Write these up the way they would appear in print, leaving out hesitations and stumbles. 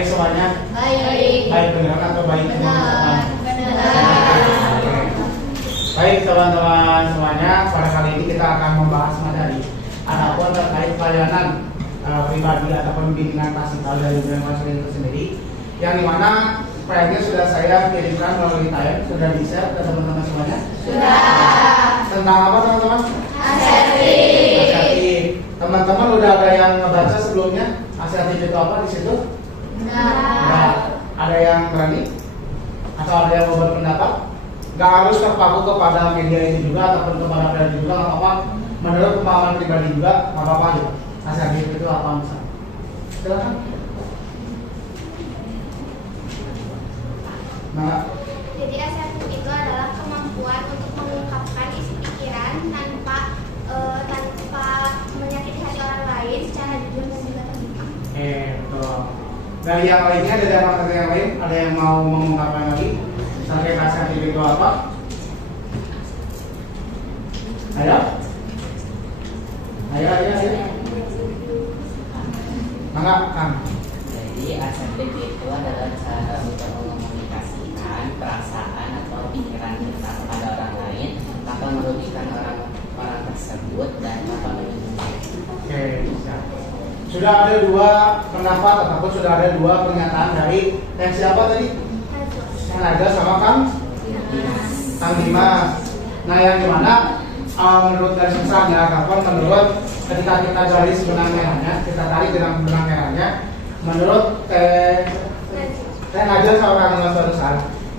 Baik semuanya? Baik. Baik beneran atau baik semua? Benar. Baik teman-teman semuanya, pada kali ini kita akan membahas materi adapun terkait pelayanan pribadi ataupun bimbingan pastoral dari Bidang Konseling itu sendiri, yang dimana filenya sudah saya kirimkan melalui time, sudah di-share ke teman-teman semuanya? Sudah. Tentang apa teman-teman? Asertif. Asertif. Teman-teman udah ada yang ngebaca sebelumnya? Asertif itu apa di situ? Nah, ada yang berani? Atau ada yang mau berpendapat? Gak harus terpaku kepada media ini juga ataupun kepada media juga, nggak apa-apa. Menurut pemahaman pribadi juga nggak apa-apa gitu. Asertif itu apa misalnya? Silakan. Nah, Jadi asertif itu adalah kemampuan untuk mengungkapkan isi pikiran tanpa menyakiti hati orang lain secara jujur dan juga terbuka. betul. Dari yang lainnya ada yang lain? Ada yang mau mengungkapkan lagi? Terkait asertif itu apa? Ayo. Enggak, Kang. Jadi asertif itu adalah cara untuk mengomunikasikan perasaan atau pikiran kita kepada orang lain tanpa merugikan orang tersebut dan tanpa menyinggung. Oke, bisa. Sudah ada dua pendapat ataupun sudah ada dua pernyataan dari yang siapa tadi? Yang ada sama Kang Dimas. Nah, yang dimana menurut garis besarnya ataupun menurut ketika kita garis benang merahnya, kita tarik benang merahnya, menurut Teh Najwa sama Kang Dimas barusan,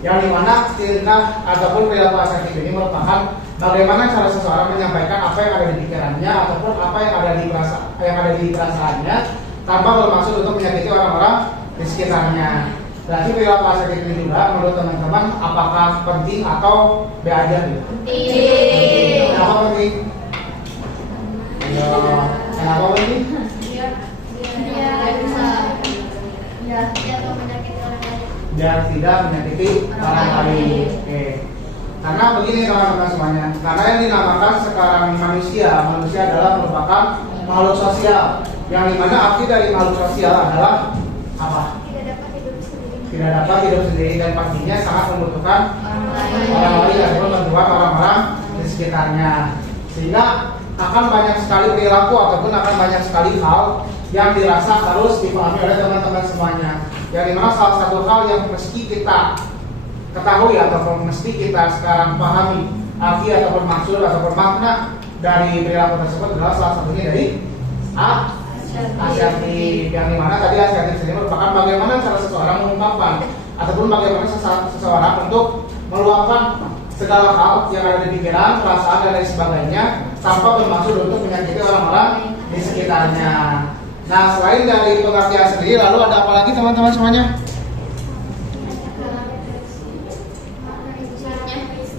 yang dimana tingkah ataupun perilaku asertif ini merupakan bagaimana cara seseorang menyampaikan apa yang ada di pikirannya ataupun apa yang ada di perasaannya tanpa bermaksud untuk menyakiti orang-orang di sekitarnya. Berarti perilaku asertif ini juga menurut teman-teman apakah penting atau B aja gitu? Penting. Kenapa penting? Ya, kenapa penting? Biar tidak menyakiti orang lain. Biar tidak menyakiti orang lain. Oke. Karena begini teman-teman semuanya, karena yang dinamakan sekarang manusia adalah merupakan makhluk sosial, yang dimana arti dari makhluk sosial adalah apa? Tidak dapat hidup sendiri. Tidak dapat hidup sendiri dan pastinya sangat membutuhkan orang lain ataupun bantuan orang-orang di sekitarnya, sehingga akan banyak sekali perilaku ataupun akan banyak sekali hal yang dirasa harus dipahami oleh teman-teman semuanya, yang dimana salah satu hal yang meski kita ketahui ataupun mesti kita sekarang pahami arti ataupun maksud ataupun makna dari perilaku tersebut adalah salah satunya dari asertif, yang dimana tadi asertif sendiri merupakan bagaimana cara seseorang mengungkapkan ataupun bagaimana seseorang untuk meluapkan segala hal yang ada di pikiran, perasaan dan lain sebagainya tanpa bermaksud untuk menyakiti orang-orang di sekitarnya. Nah, selain dari pengertian sendiri, lalu ada apa lagi teman-teman semuanya?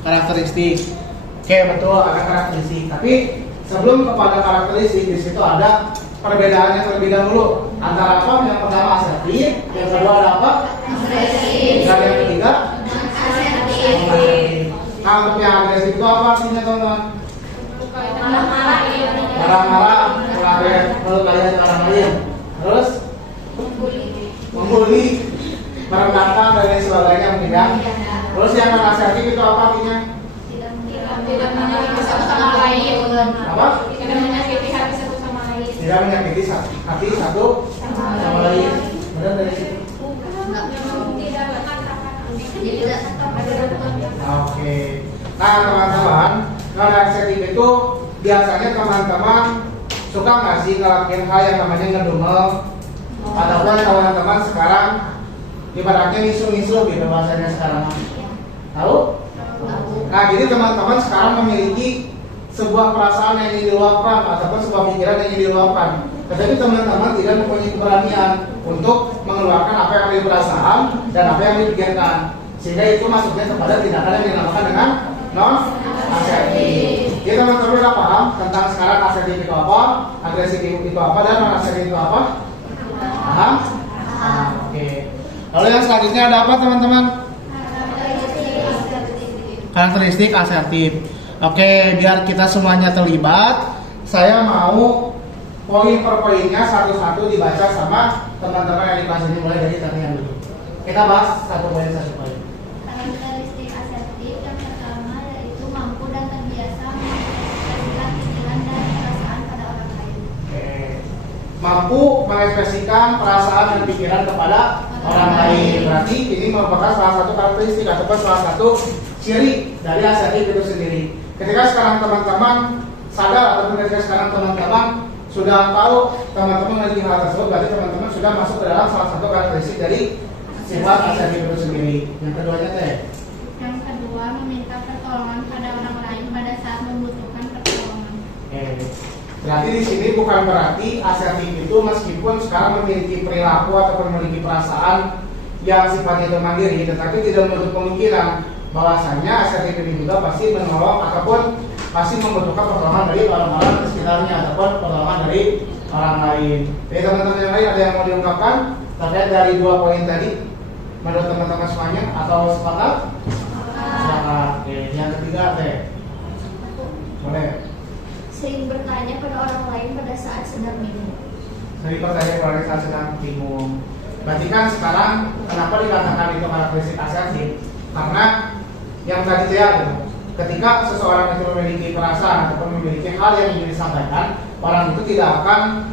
Karakteristik. Oke, betul, ada karakteristik. Tapi sebelum kepada karakteristik, di situ ada perbedaannya terlebih dahulu antara apa? Yang pertama asertif, yang kedua ada apa? Agresif. Dan yang ketiga Asertif. Nah, untuk yang agresif itu apa artinya teman-teman? Marah-marah, melukai orang lain. Terus membuli, merendahkan dan lain sebagainya mungkin ya. Terus yang non asertif itu apa artinya? Tidak menyakiti satu sama lain. Apa? Tidak menyakiti hati satu sama lain. Tidak menyakiti hati satu sama lain. Benar dari situ. Oke. Nah teman-teman, non asertif itu biasanya teman-teman suka nggak sih ngelakuin hal yang namanya ngedumel, ataupun teman-teman sekarang ibaratnya ngisuh-ngisuh gitu bahasanya sekarang. Tahu? Nah, jadi teman-teman sekarang memiliki sebuah perasaan yang ingin diluapkan ataupun sebuah pikiran yang ingin diluapkan. Tetapi teman-teman tidak mempunyai keberanian untuk mengeluarkan apa yang ada di perasaan dan apa yang dipikirkan. Sehingga itu masuknya kepada tindakan yang dinamakan dengan non asertif. Jadi teman-teman sudah paham tentang sekarang asertif itu apa, agresif itu apa, dan non asertif itu apa? Paham? Oke. Lalu yang selanjutnya ada apa teman-teman? Karakteristik asertif. Oke, biar kita semuanya terlibat, saya mau poin per poinnya satu-satu dibaca sama teman-teman yang di kelas ini mulai dari latihan dulu. Kita bahas satu poin. Karakteristik asertif yang pertama yaitu mampu dan terbiasa mengekspresikan pikiran dan perasaan pada orang lain. Mampu mengekspresikan perasaan dan pikiran kepada orang lain. Berarti ini merupakan salah satu karakteristik ataupun salah satu ciri dari asertif itu sendiri. Ketika sekarang teman-teman sadar ataupun ketika sekarang teman-teman sudah tahu teman-teman memiliki hal tersebut, berarti teman-teman sudah masuk ke dalam salah satu karakteristik dari sifat asertif itu sendiri. Yang keduanya teh. Yang kedua, meminta pertolongan pada orang lain pada saat membutuhkan pertolongan. Berarti di sini bukan berarti asertif itu meskipun sekarang memiliki perilaku ataupun memiliki perasaan yang sifatnya itu mandiri, tetapi tidak menutup kemungkinan bahwasanya asertif ini juga pasti menolong ataupun pasti membutuhkan pertolongan dari orang-orang di sekitarnya ataupun pertolongan dari orang lain. Jadi teman-teman yang lain ada yang mau diungkapkan terkait dari dua poin tadi? Menurut teman-teman semuanya atau sepakat? Sepakat. Oke. Yang ketiga teh. Boleh. Sering bertanya pada orang lain pada saat sedang bingung. Sering bertanya pada saat sedang bingung. Berarti kan sekarang kenapa dikatakan itu karakteristik asertif? Karena yang tadi saya gitu. Ketika seseorang itu memiliki perasaan ataupun memiliki hal yang ingin disampaikan, orang itu tidak akan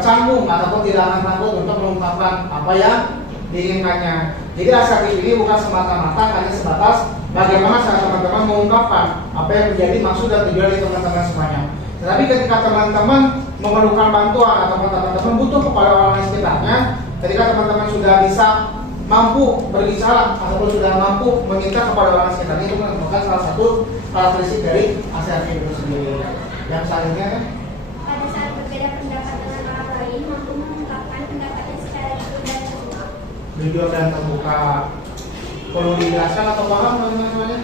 canggung ataupun tidak akan takut untuk mengungkapkan apa yang diinginkannya. Jadi asertif ini bukan semata-mata hanya sebatas bagaimana cara teman-teman mengungkapkan apa yang menjadi maksud dan tujuan dari teman-teman semuanya. Tetapi ketika teman-teman memerlukan bantuan atau teman-teman butuh kepada orang di sekitarnya, ketika teman-teman sudah bisa mampu berbicara ataupun sudah mampu meminta kepada orang sekitarnya, itu merupakan salah satu karakteristik dari asertif itu sendiri. Yang selanjutnya kan? Pada saat berbeda pendapat dengan orang lain, mampu mengungkapkan pendapatnya secara jujur dan terbuka. Jujur dan terbuka. Perlu dijelaskan atau paham teman-teman?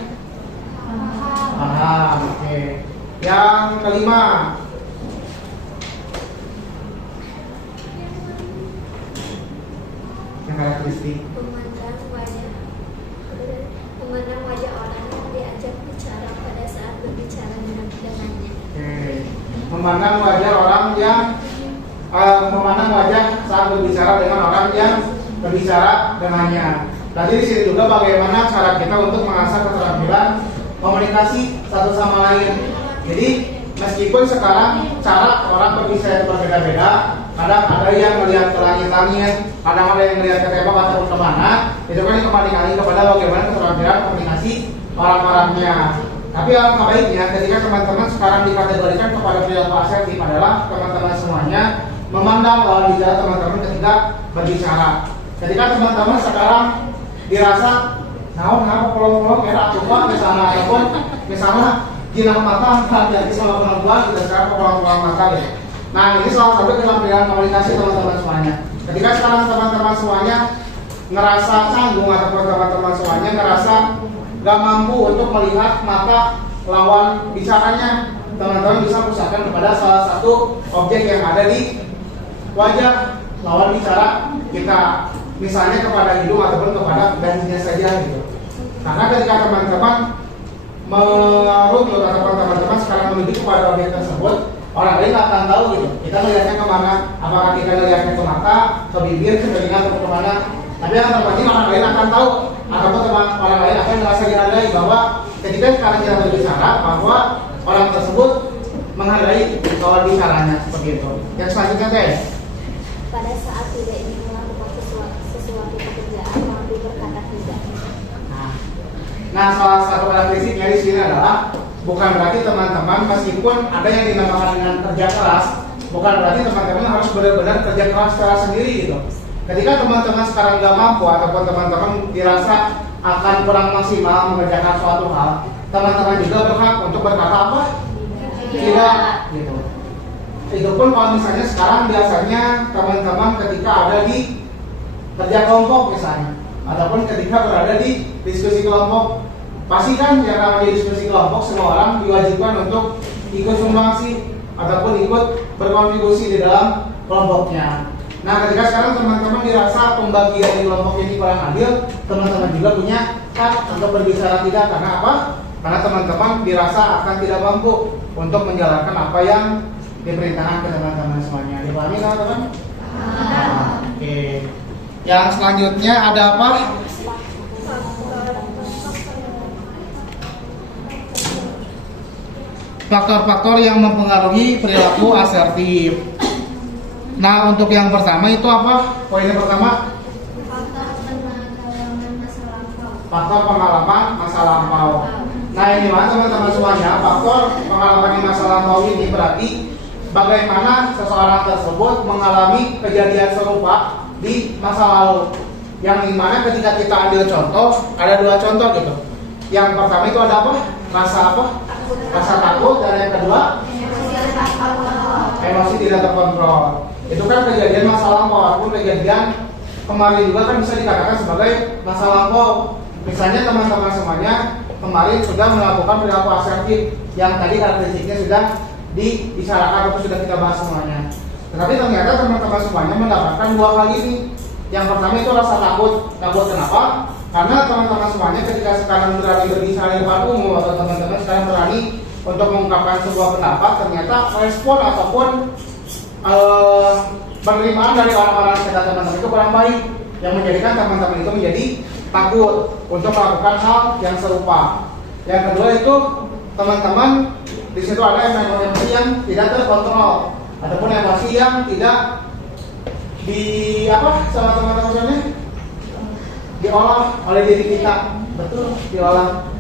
Paham. Oke. Yang kelima. Yang karakteristik. Memandang wajah orang yang diajak bicara pada saat berbicara dengannya. Memandang wajah orang yang memandang wajah saat berbicara dengan orang yang berbicara dengannya. Tadi di sini juga bagaimana cara kita untuk mengasah keterampilan komunikasi satu sama lain. Jadi meskipun sekarang cara orang berbicara berbeda-beda, kadang ada yang melihat ke langit-langit, kadang ada yang melihat ke tembok ataupun kemana, itu kan kembali kepada bagaimana keterampilan komunikasi orang-orangnya. Tapi alangkah baiknya ketika teman-teman sekarang dikategorikan kepada perilaku asertif adalah teman-teman semuanya memandang lawan bicara teman-teman ketika berbicara. Ketika teman-teman sekarang dirasa nah kolong-kolong era coba misalnya ataupun misalnya jinak mata hati-hati sama perempuan, kita sekarang kolong-kolong mata ya. Nah ini salah satu keterampilan komunikasi teman-teman semuanya. Ketika sekarang teman-teman semuanya ngerasa canggung ataupun teman-teman semuanya ngerasa gak mampu untuk melihat mata lawan bicaranya, teman-teman bisa pusatkan kepada salah satu objek yang ada di wajah lawan bicara kita, misalnya kepada hidung ataupun kepada gajinya saja gitu. Karena ketika teman-teman merunut ataupun teman-teman sekarang menuju kepada objek tersebut, orang lain akan tahu gitu. Kita melihatnya kemana? Apakah kita melihatnya ke mata, ke bibir, ke telinga atau kemana? Tapi yang terpenting orang lain akan tahu ataupun orang lain akan merasa dihargai bahwa ketika sekarang kita berbicara bahwa orang tersebut menghargai lawan bicaranya seperti itu. Yang selanjutnya teh. Pada saat tidak ingin melakukan sesuatu pekerjaan, mampu berkata tidak. Nah, salah satu karakteristiknya di sini adalah bukan berarti teman-teman meskipun ada yang dinamakan dengan kerja keras, bukan berarti teman-teman harus benar-benar kerja keras secara sendiri gitu. Ketika teman-teman sekarang nggak mampu ataupun teman-teman dirasa akan kurang maksimal mengerjakan suatu hal, teman-teman juga berhak untuk berkata apa? Tidak, gitu. Itu pun kalau misalnya sekarang biasanya teman-teman ketika ada di kerja kelompok misalnya, ataupun ketika berada di diskusi kelompok, pasti kan yang namanya diskusi kelompok semua orang diwajibkan untuk ikut sumbangsi ataupun ikut berkontribusi di dalam kelompoknya. Nah, ketika sekarang teman-teman dirasa pembagian di kelompok ini kurang adil, teman-teman juga punya hak untuk berbicara tidak. Karena apa? Karena teman-teman dirasa akan tidak mampu untuk menjalankan apa yang diperintahkan ke teman-teman semuanya. Dipahami teman-teman? Oke. Yang selanjutnya ada apa? Faktor-faktor yang mempengaruhi perilaku asertif. Nah, untuk yang pertama itu apa? Poin yang pertama, faktor pengalaman masa lampau. Nah, ini teman-teman semuanya, faktor pengalaman di masa lampau ini berarti bagaimana seseorang tersebut mengalami kejadian serupa di masa lalu. Yang dimana ketika kita ambil contoh, ada dua contoh gitu. Yang pertama itu ada apa? Rasa apa? Rasa takut, dan yang kedua emosi tidak terkontrol. Itu kan kejadian masa lampau, walaupun kejadian kemarin juga kan bisa dikatakan sebagai masa lampau. Misalnya teman-teman semuanya kemarin sudah melakukan perilaku asertif yang tadi karakteristiknya sudah dibicarakan atau sudah kita bahas semuanya. Tetapi ternyata teman-teman semuanya mendapatkan dua hal ini. Yang pertama itu rasa takut. Takut kenapa? Karena teman-teman semuanya ketika sekarang berani berbicara di depan umum atau teman-teman sekarang berani untuk mengungkapkan sebuah pendapat, ternyata respon ataupun penerimaan dari orang-orang sekitar teman-teman itu kurang baik, yang menjadikan teman-teman itu menjadi takut untuk melakukan hal yang serupa. Yang kedua itu teman-teman di situ ada emosi yang tidak terkontrol ataupun emosi yang tidak sama teman-temannya diolah oleh diri kita. Betul, diolah,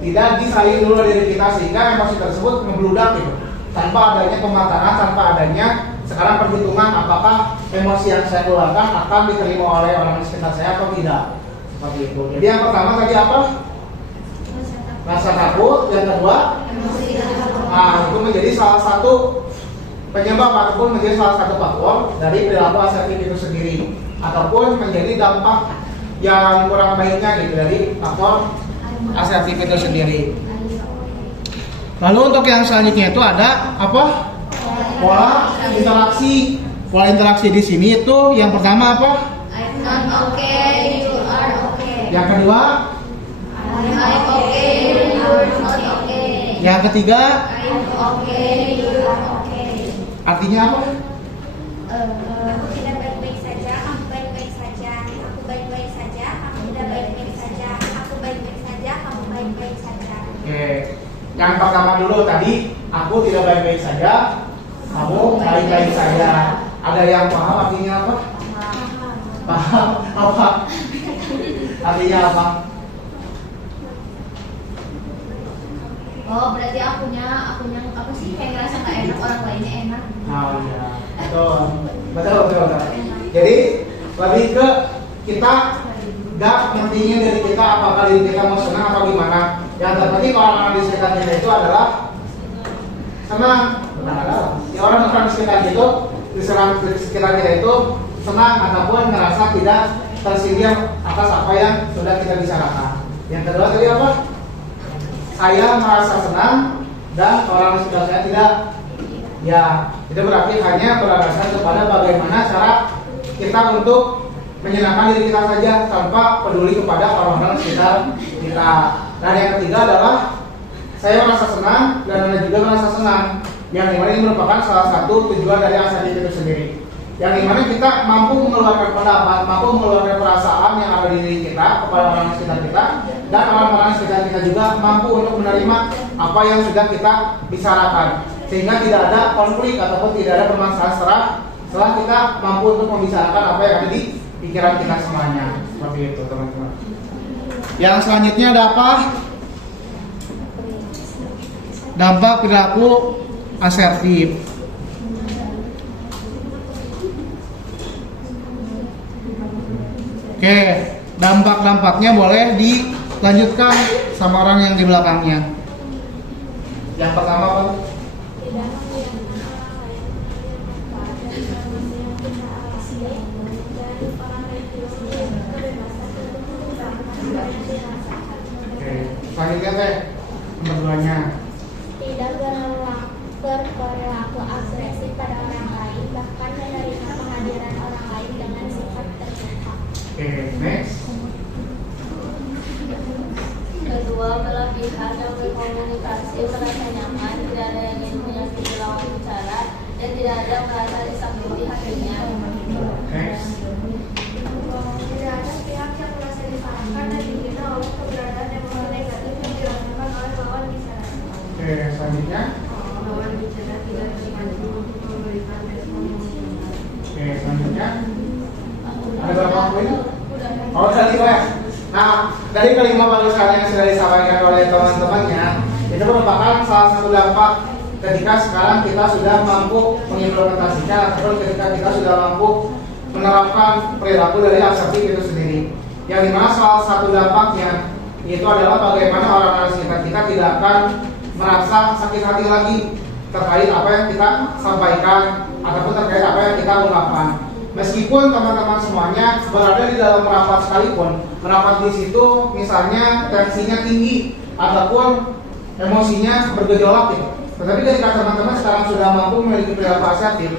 tidak disalin dulu oleh diri kita sehingga emosi tersebut membludak gitu, tanpa adanya pematangan, tanpa adanya sekarang perhitungan apakah emosi yang saya keluarkan akan diterima oleh orang di sekitar saya atau tidak. Seperti itu. Jadi yang pertama tadi apa? Rasa takut. Yang kedua, itu menjadi salah satu penyebab ataupun menjadi salah satu faktor dari perilaku asertif itu sendiri, ataupun menjadi dampak yang kurang baiknya gitu dari faktor asertif itu sendiri. Lalu untuk yang selanjutnya itu ada apa? Pola interaksi. Pola interaksi di sini itu yang pertama apa? I'm not okay, you are okay. Yang kedua? I'm okay, you are not okay. Yang ketiga? I'm okay, you are okay. Artinya apa? Aku tidak baik-baik saja, kamu baik-baik saja. Aku baik-baik saja, kamu tidak baik-baik saja. Aku baik-baik saja, kamu baik-baik saja. Oke. Yang pertama dulu tadi, aku tidak baik-baik saja, kamu baik-baik saja. Ada yang paham artinya apa? Paham apa? Artinya apa? Oh, berarti akunya apa sih, kayak ngerasa nggak enak, orang lainnya enak. Oh iya, betul. Jadi lebih ke kita gak pentingnya dari kita apakah diri kita mau senang atau gimana. Yang terpenting orang-orang di sekitar kita itu adalah senang. Ya, orang-orang di sekitar itu, di sekitar kita itu senang ataupun merasa tidak tersindir atas apa yang sudah kita bicarakan. Yang kedua tadi apa? Saya merasa senang dan orang di sekitar saya tidak. Ya, itu berarti hanya beralasan kepada bagaimana cara kita untuk menyenangkan diri kita saja tanpa peduli kepada orang-orang di sekitar kita. Dan yang ketiga adalah saya merasa senang dan Anda juga merasa senang. Yang dimana ini merupakan salah satu tujuan dari asertif itu sendiri. Yang dimana kita mampu mengeluarkan pendapat, mampu mengeluarkan perasaan yang ada di diri kita kepada orang di sekitar kita, dan orang-orang di sekitar kita juga mampu untuk menerima apa yang sudah kita bicarakan, sehingga tidak ada konflik ataupun tidak ada permasalahan setelah kita mampu untuk membicarakan apa yang ada di pikiran kita semuanya. Seperti itu teman-teman. Yang selanjutnya ada apa? Dampak perilaku asertif. Oke, dampak-dampaknya boleh dilanjutkan sama orang yang di belakangnya. Yang pertama apa? Oke, selanjutnya teh keduanya. Tidak berperilaku agresif pada orang lain, bahkan menerima kehadiran orang lain dengan sifat terbuka. Oke, next. Kedua, berlebihan dalam berkomunikasi, merasa nyaman, tidak ada yang ingin menyakiti lawan bicara, Oh dari web. Nah, dari kelima barusan yang sudah disampaikan oleh teman-temannya, itu merupakan salah satu dampak ketika sekarang kita sudah mampu mengimplementasikan ataupun ketika kita sudah mampu menerapkan perilaku dari asertif itu sendiri. Yang dimana salah satu dampaknya itu adalah bagaimana orang-orang sekitar kita tidak akan merasa sakit hati lagi terkait apa yang kita sampaikan ataupun terkait apa yang kita ungkapkan. Meskipun teman-teman semuanya berada di dalam rapat sekalipun, rapat di situ misalnya tensinya tinggi ataupun emosinya bergejolak gitu. Tetapi ketika teman-teman sekarang sudah mampu memiliki perilaku asertif,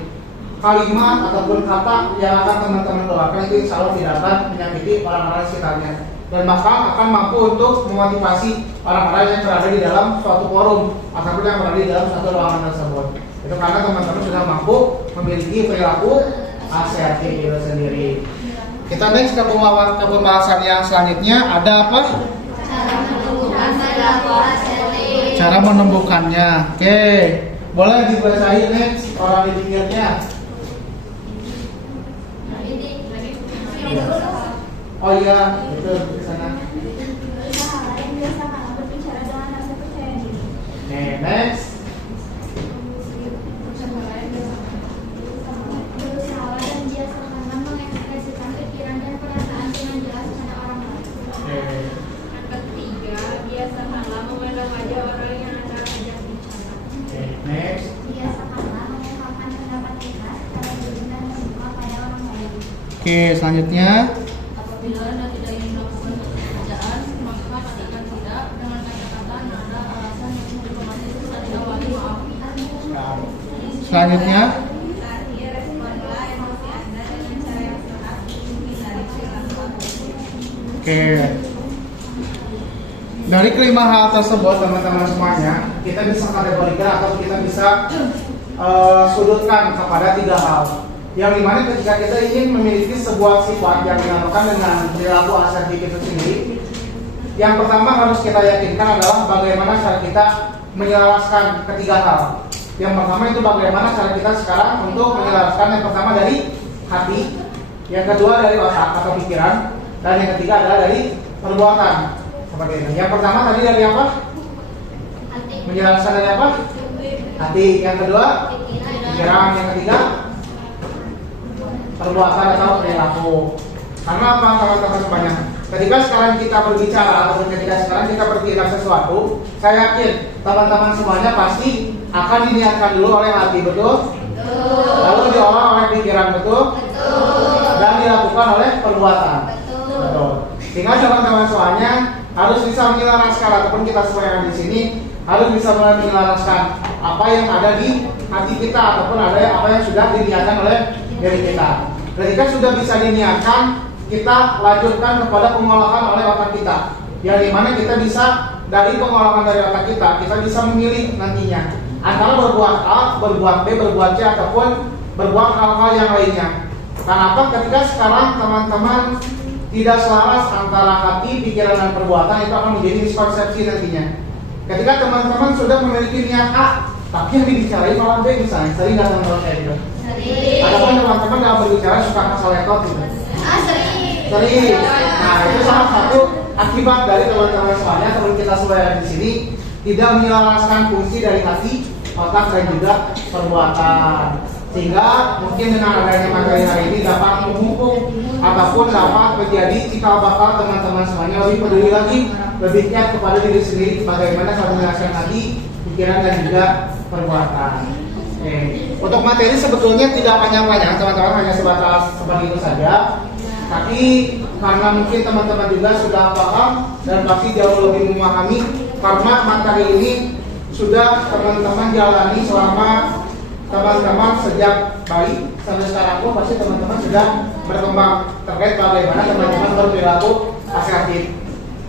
kalimat ataupun kata yang akan teman-teman keluarkan itu insya Allah tidak akan menyakiti orang-orang sekitarnya, dan bahkan akan mampu untuk memotivasi orang-orang yang berada di dalam suatu forum ataupun yang berada di dalam suatu ruangan tersebut. Itu karena teman-teman sudah mampu memiliki perilaku asertif itu sendiri. Kita next ke pembahasan yang selanjutnya, ada apa? Cara menumbuhkan perilaku asertif. Cara menumbuhkannya. Oke, boleh dibacain next orang di pinggirnya. Oh iya, betul di sana. Oke, next. Oke, selanjutnya. Apabila Anda tidak ingin melakukan pekerjaan, maka katakan tidak dengan kata-kata, nada, alasan yang diplomatis saat diawali maaf. Selanjutnya. Oke. Dari kelima hal tersebut teman-teman semuanya, kita bisa kategorikan atau kita bisa sudutkan kepada 3 hal. Yang dimana ketika kita ingin memiliki sebuah sifat yang dinamakan dengan perilaku asertif itu sendiri, yang pertama harus kita yakinkan adalah bagaimana cara kita menyelaraskan ketiga hal. Yang pertama itu bagaimana cara kita sekarang untuk menyelaraskan yang pertama dari hati, yang kedua dari otak atau pikiran, dan yang ketiga adalah dari perbuatan. Seperti itu. Yang pertama tadi dari apa? Hati. Menjelaskan dari apa? Hati. Yang kedua pikiran. Yang ketiga perbuatan atau perilaku. Karena apa teman-teman semuanya? Ketika sekarang kita berbicara ataupun ketika sekarang kita bertindak sesuatu, saya yakin teman-teman semuanya pasti akan diniatkan dulu oleh hati, betul? Betul. Lalu diolah oleh pikiran, betul? Betul. Dan dilakukan oleh perbuatan. Betul. Betul. Sehingga teman-teman semuanya harus bisa menyelaraskan ataupun kita semuanya di sini harus bisa mulai menyelaraskan apa yang ada di hati kita ataupun ada apa yang sudah diniatkan oleh diri kita. Ketika sudah bisa diniatkan, kita lanjutkan kepada pengolahan oleh otak kita. Yang dimana kita bisa dari pengolahan dari otak kita bisa memilih nantinya antara berbuat A, berbuat B, berbuat C ataupun berbuat hal-hal yang lainnya. Kenapa? Ketika sekarang teman-teman tidak selaras antara hati, pikiran dan perbuatan, itu akan menjadi miskonsepsi nantinya. Ketika teman-teman sudah memiliki niat A, tapi yang dibicarain malah B misalnya, sering nggak teman-teman kayak gitu? Sering. Ataupun teman-teman dalam berbicara suka ngasal lekot gitu? Sering. Sering. Nah itu salah satu akibat dari teman-teman semuanya, teman kita semua di sini tidak menyelaraskan fungsi dari hati, otak dan juga perbuatan. Sehingga mungkin dengan adanya materi hari ini dapat memupuk ataupun dapat menjadi cikal bakal teman-teman semuanya lebih peduli lagi, lebih giat kepada diri sendiri bagaimana cara menjelaskan hati, pikiran dan juga perbuatan. Oke. Untuk materi sebetulnya tidak panjang-panjang, teman-teman, hanya sebatas seperti itu saja. Tapi karena mungkin teman-teman juga sudah paham dan pasti jauh lebih memahami, karena materi ini sudah teman-teman jalani selama teman-teman sejak bayi sampai sekarang pun pasti teman-teman sudah berkembang terkait bagaimana teman-teman berperilaku asertif.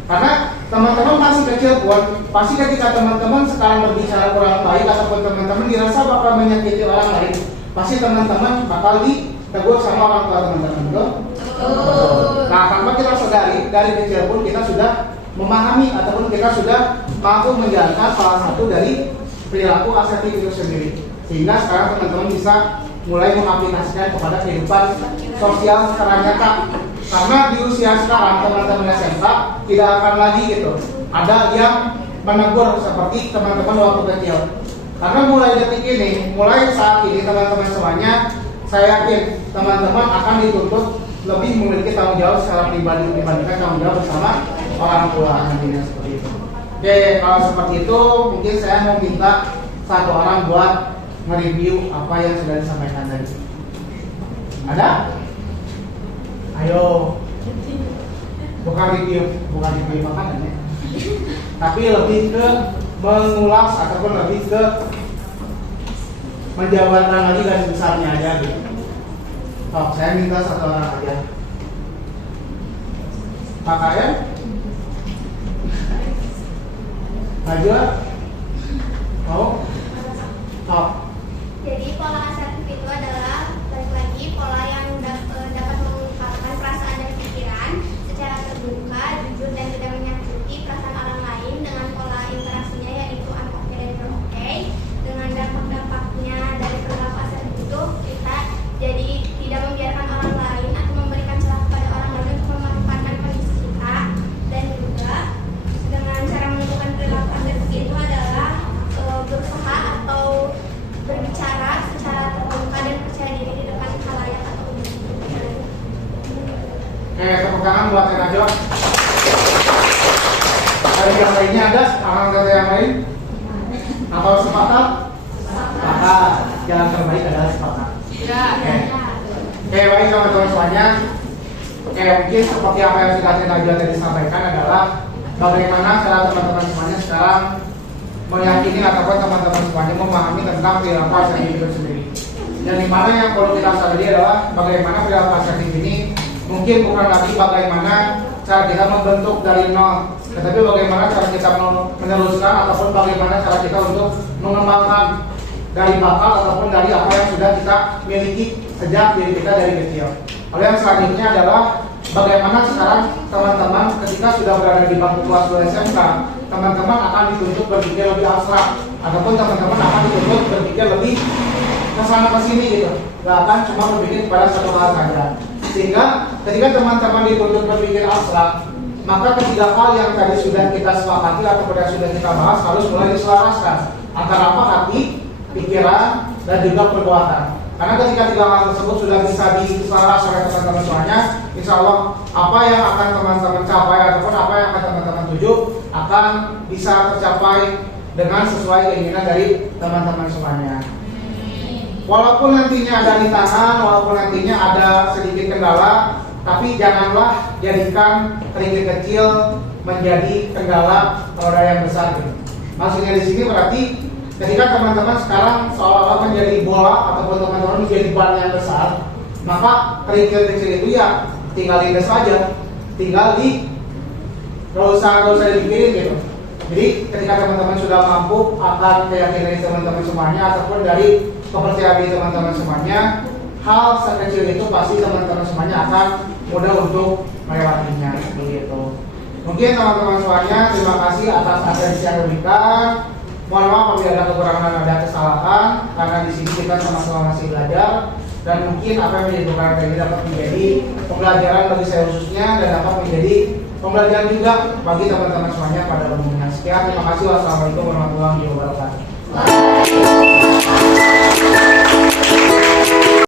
Karena teman-teman masih kecil pun pasti ketika teman-teman sekarang berbicara kurang baik ataupun teman-teman dirasa bakal menyakiti orang lain, pasti teman-teman bakal ditegur sama orang tua teman-teman, betul? Nah, tanpa kita sadari dari kecil pun kita sudah memahami ataupun kita sudah mampu menjalankan salah satu dari perilaku asertif itu sendiri. Sehingga sekarang teman-teman bisa mulai mengaplikasikan kepada kehidupan sosial secara nyata Karena di usia sekarang teman-teman SMK tidak akan lagi gitu ada yang menegur seperti teman-teman waktu kecil. Karena mulai detik ini, mulai saat ini teman-teman semuanya, saya yakin teman-teman akan dituntut lebih memiliki tanggung jawab secara pribadi dibandingkan tanggung jawab bersama orang tua nantinya seperti itu. Oke, kalau seperti itu mungkin saya mau minta satu orang buat nge-review apa yang sudah disampaikan tadi. Ada? Ayo. Bukan review makanan ya. Tapi lebih ke mengulas ataupun lebih ke menjabarkan lagi garis besarnya aja gitu. Oh, saya minta satu orang aja. Pak Kayan? Najwa? Mau? Oh. Jadi pola asertif itu adalah balik lagi pola yang dapat mengungkapkan perasaan dan pikiran secara terbuka, jujur dan tidak menyakiti perasaan orang lain dengan pola interaksinya yaitu uncover dan non-okay. Dengan dampak-dampaknya dari perilaku asertif itu kita jadi tidak membiarkan orang lain atau memberikan celah kepada orang lain untuk memanfaatkan kondisi kita, dan juga dengan cara menentukan perilaku asertif itu adalah berusaha atau berbicara secara terbuka dan percaya diri di depan khalayak atau umum. Oke, tepuk tangan buat yang Najwa. Dari yang lainnya ada orang kata yang lain? Atau sepakat? Sepakat. Jalan terbaik adalah sepakat. Ya. Oke, baik teman-teman semuanya. Oke, mungkin seperti apa yang sudah Najwa tadi sampaikan adalah bagaimana cara teman-teman semuanya sekarang meyakini ataupun teman-teman semuanya memahami tentang perilaku asertif itu sendiri. Dan dimana yang perlu kita sadari adalah bagaimana perilaku asertif ini mungkin bukan lagi bagaimana cara kita membentuk dari nol, tetapi bagaimana cara kita meneruskan ataupun bagaimana cara kita untuk mengembangkan dari bakal ataupun dari apa yang sudah kita miliki sejak diri kita dari kecil. Lalu yang selanjutnya adalah bagaimana sekarang teman-teman ketika sudah berada di bangku kelas 2 SMK, teman-teman akan dituntut berpikir lebih abstrak ataupun teman-teman akan dituntut berpikir lebih kesana kesini gitu, gak akan cuma berpikir pada satu hal saja. Sehingga ketika teman-teman dituntut berpikir abstrak, maka ketiga hal yang tadi sudah kita sepakati ataupun yang sudah kita bahas harus mulai diselaraskan antara apa hati, pikiran, dan juga perbuatan. Karena ketika tiga hal tersebut sudah bisa diselaraskan oleh teman-teman semuanya, insya Allah apa yang akan teman-teman capai ataupun apa yang akan teman-teman tuju akan bisa tercapai dengan sesuai keinginan dari teman-teman semuanya. Walaupun nantinya ada rintangan, walaupun nantinya ada sedikit kendala, tapi janganlah jadikan kerikil kecil menjadi kendala roda yang besar gitu. Maksudnya di sini berarti ketika teman-teman sekarang seolah-olah menjadi bola ataupun teman-teman menjadi ban yang besar, maka kerikil kecil itu ya tinggal lindas saja, tinggal gak usah dipikirin gitu. Jadi ketika teman-teman sudah mampu akan keyakinan teman-teman semuanya ataupun dari kepercayaan diri teman-teman semuanya, hal sekecil itu pasti teman-teman semuanya akan mudah untuk melewatinya begitu. Mungkin teman-teman semuanya terima kasih atas atensi yang diberikan. Mohon maaf apabila ada kekurangan, ada kesalahan, karena di sini kita sama-sama masih belajar, dan mungkin apa yang menjadi kekurangan ini dapat menjadi pembelajaran bagi saya khususnya dan dapat menjadi pembelajaran juga bagi teman-teman semuanya pada umumnya. Sekian, terima kasih. Wassalamualaikum warahmatullahi wabarakatuh.